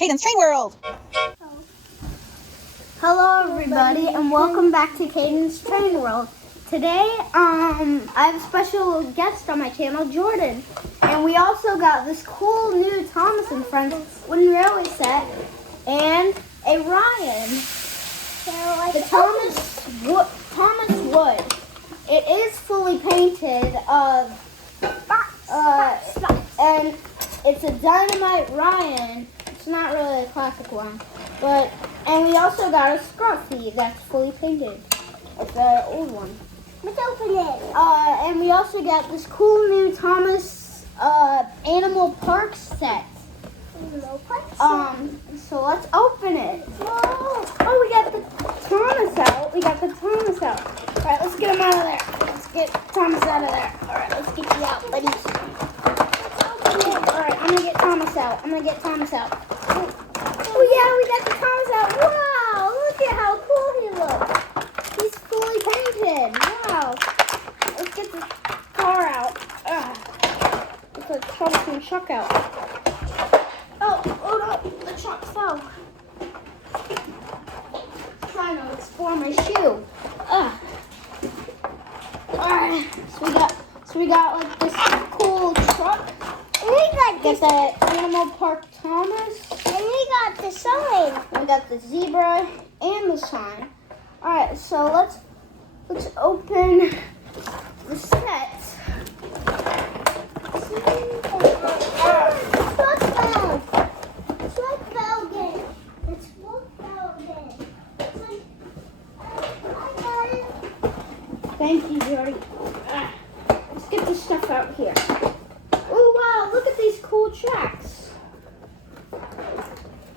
Caden's Train World. Hello everybody and welcome back to Caden's Train World. Today I have a special guest on my channel, Jordan. And we also got this cool new Thomas and Friends wooden railway set and a Ryan. The Thomas Wood. It is fully painted and it's a Dynamite Ryan. It's not really a classic one, and we also got a Scruffy that's fully painted. It's the old one. Let's open it. And we also got this cool new Thomas Animal Park set. So let's open it. Whoa. Oh, we got the Thomas out. All right, let's get him out of there. Let's get Thomas out of there. All right, let's get you out, buddies. All right, I'm gonna get Thomas out. Oh yeah, we got the Thomas out. Wow, look at how cool he looks. He's fully painted. Wow. Let's get the car out. Let's get the Thomas and truck out. Oh no, the truck fell. Trying to explore my shoe. Alright, so we got like this cool truck. We got Got the Animal Park Thomas. And we got the sign. We got the zebra and the sign. Alright, so let's open the set. Thank you, Jordy. Let's get this stuff out here. Oh wow, look at these cool tracks.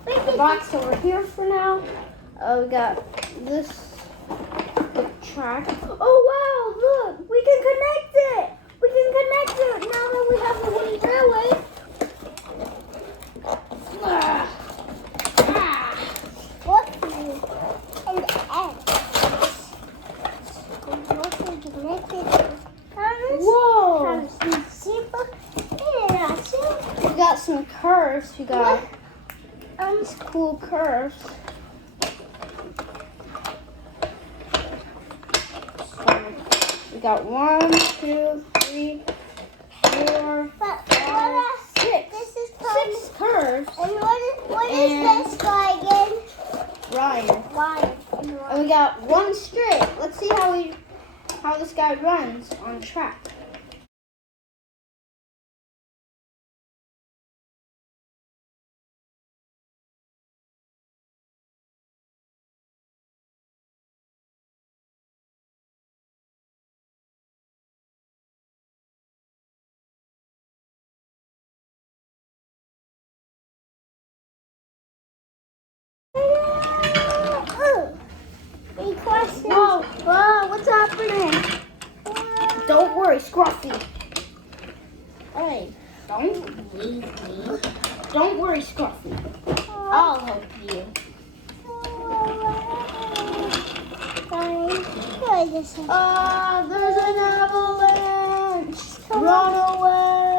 The box over here for now. We got this track. Oh wow, look, we can connect it. Now that we have the wooden railway. What? And the Whoa! We got some curves. We got these cool curves. So we got 1, 2, 3, 4, 5, 6. This is 6 curves. And what is this guy again? Ryan. Why? And we got 1 straight. Let's see how this guy runs on track. Any questions? Whoa, what's happening? Don't worry, Scruffy. Hey, don't leave me. Don't worry, Scruffy. I'll help you. There's an avalanche. Run away.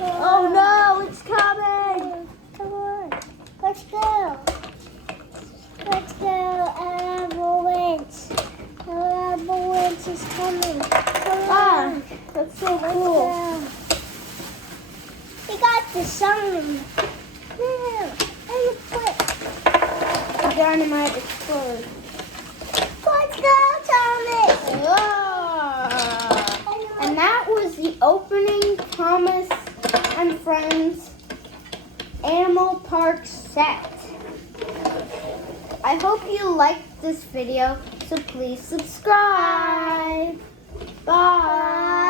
Oh no, it's coming. Come on. Let's go. Avalanche. Avalanche is coming. Come on. That's so cool. We got the sun. Yeah. And The dynamite explodes. let's go, Thomas. And that was the opening Thomas and Friends Animal Park set. I hope you liked this video, so please subscribe. Bye.